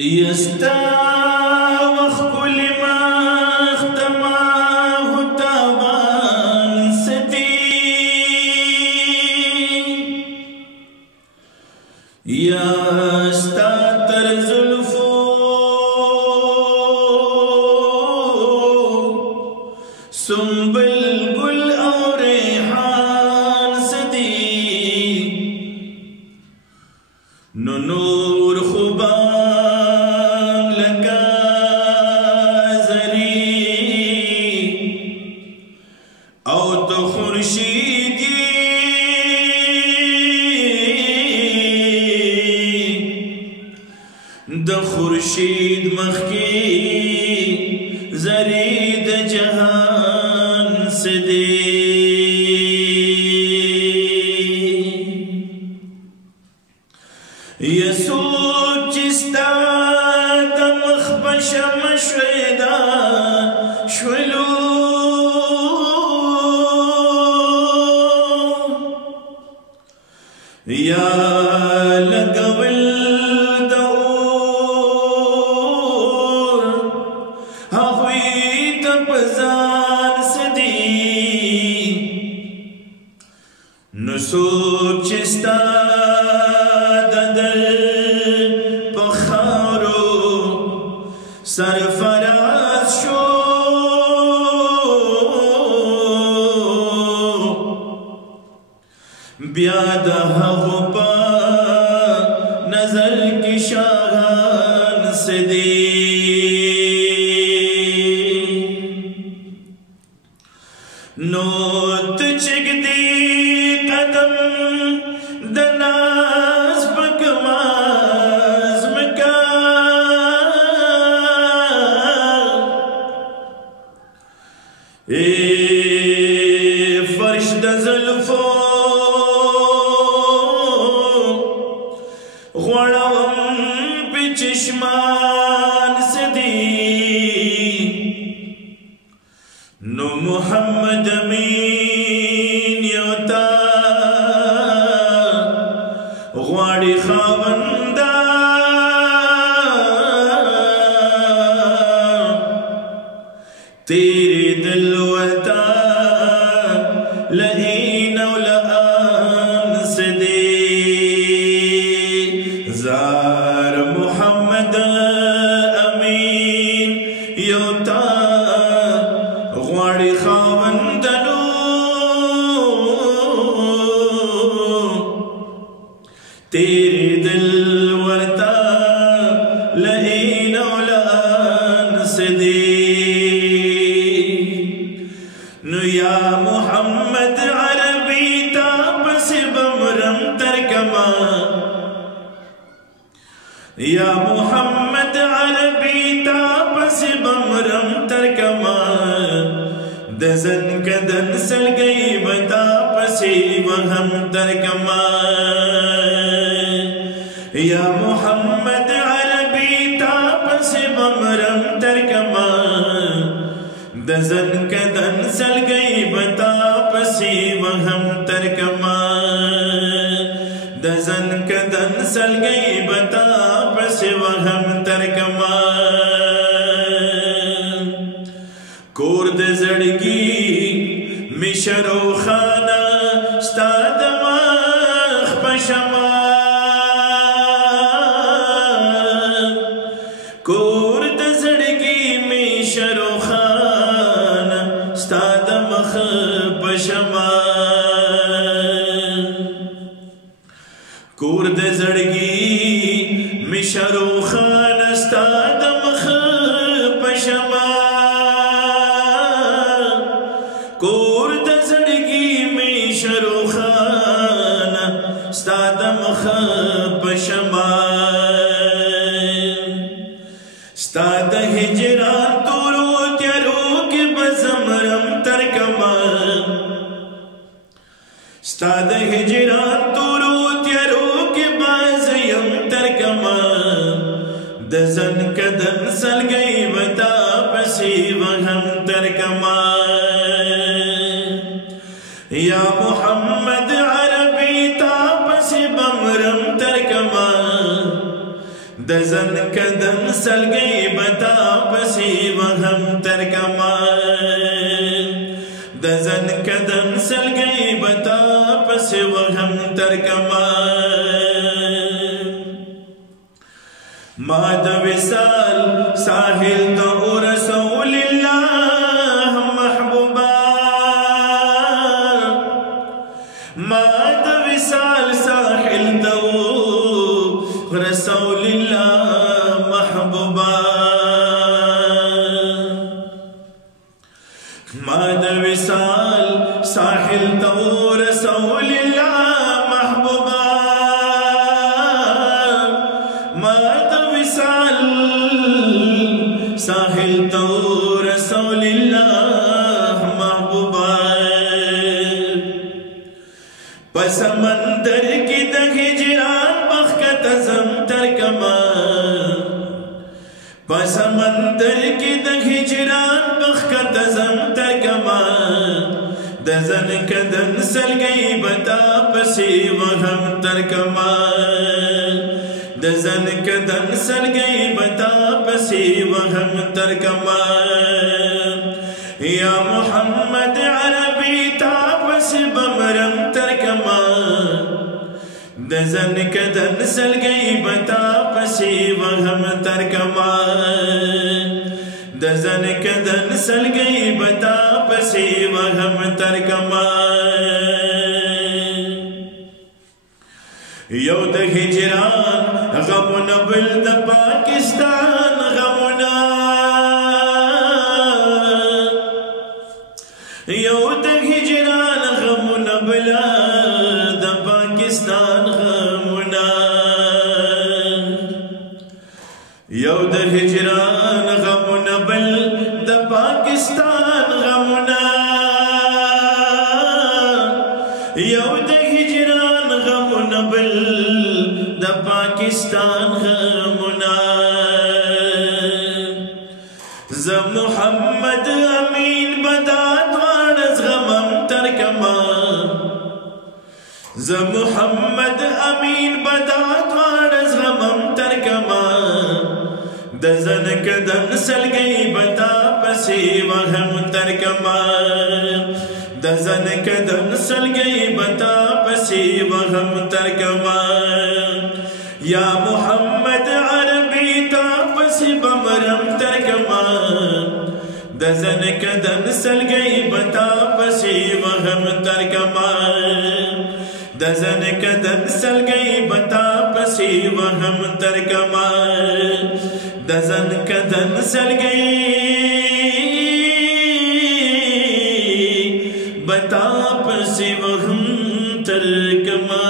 يستا وخل ما اختماه تابان سدي يستا ترزلفو سنبل گل او ریحان سدی نور خوبان لگا زری او تو خورشیدی د خورشید مخکی زری د جهان سدی یسوع چستا د مخبش مشویدا شولو یا لګول د اور هغوی ته په ځان سدي نو څوک چې ستا سرفراز شو بیا د هغو په نظر کې شاهان سدي نو ته چګدي قدم د ناز پکما فرش د زلفو غوړوم په چشمان سدي نو محمد امین یو تا غواړي خاوندا تیرے دل وتا لئین و لآن سدی زار محمد امین یوتا غواړي خاوندنو تیرے دل ورتا لئین و لآن سدی نو یا محمد عربی تا پس بمرم ترکما یا محمد عربی تا پس بمرم ترکما دزن کدن سل گئی بتا پسی وہم ترکما یا محمد عربی تا پس بمرم ترکما دزن کدن سل گئی بتا پسی وہم ترکما دزن کدن سل گئی بتا پسی وہم ترکما کور د زړګي مشرو خانه ستا د مخ په شمال کور د زړګي مشرو خانه ستا د مخ په شمال کور د زړګي مشرو خانه ستا د مخ په شمال کور د زړګي مشرو خانه ستا د مخ په شمال ستا د هجران تورو تیارو کې بزمرم ترکما ستا د هجران تورو تیارو کې بازیم ترکما دزن کدن سل گئی بتا پسی وہم ترکما یا محمد عربی تا پسی بمرم ترکما दजन कदम सल गई बता पसी वहम तरकमा दजन कदम सल गई बता पसी वहम तरकमा माद विसाल साहिल तो रसूलिल्लाह महबूबा माद विसाल साहिल तो रसूलिल्लाह महबूबा माद विसाल साहिल तो रसूलिल्लाह महबूबा माद विसाल साहिल तो रसूलिल्लाह महबूबा पसमंदर की दहिजरान बख्त अज़म तरकमा पसमंदर की दहिजरान बख्त अज़म तरकमा दजन कदन सल गई बता पसी वहम तरकमा दजन कदन सल गई बता पसी वहम तरकमा या मोहम्मद अरबी तापस बमरम तरकमा दजन कदन सल गई बता पसी वहम तरकमा दजन कदन सल गई बता पसी वहम तरकमा यौद हिजरान गमुना बिल्द पाकिस्तान गमुना यौद हिजरान गमुना बिल्द पाकिस्तान गमुना यौद हिजरान गमुना बिल्द पाकिस्तान गमुना यौद हिजरान गमुना बिल्द पाकिस्तान गमुना ज मोहम्मद अमीन बदात वारस गमम तरकमा ज मोहम्मद अमीन बदात वारस गमम तरकमा दजन कदम सल गई बता पसी वहम तरकमा दजन कदम सल गई बता पसी वहम तरकमा या मोहम्मद अरबी तापसी बमरम तरकमा दजन कदम सल गई बता पसी वहम तरकमा दजन कदम सल गई बता पसी वहम तरकमा दजन कदम सल गई बता पसी वहम तरकमा।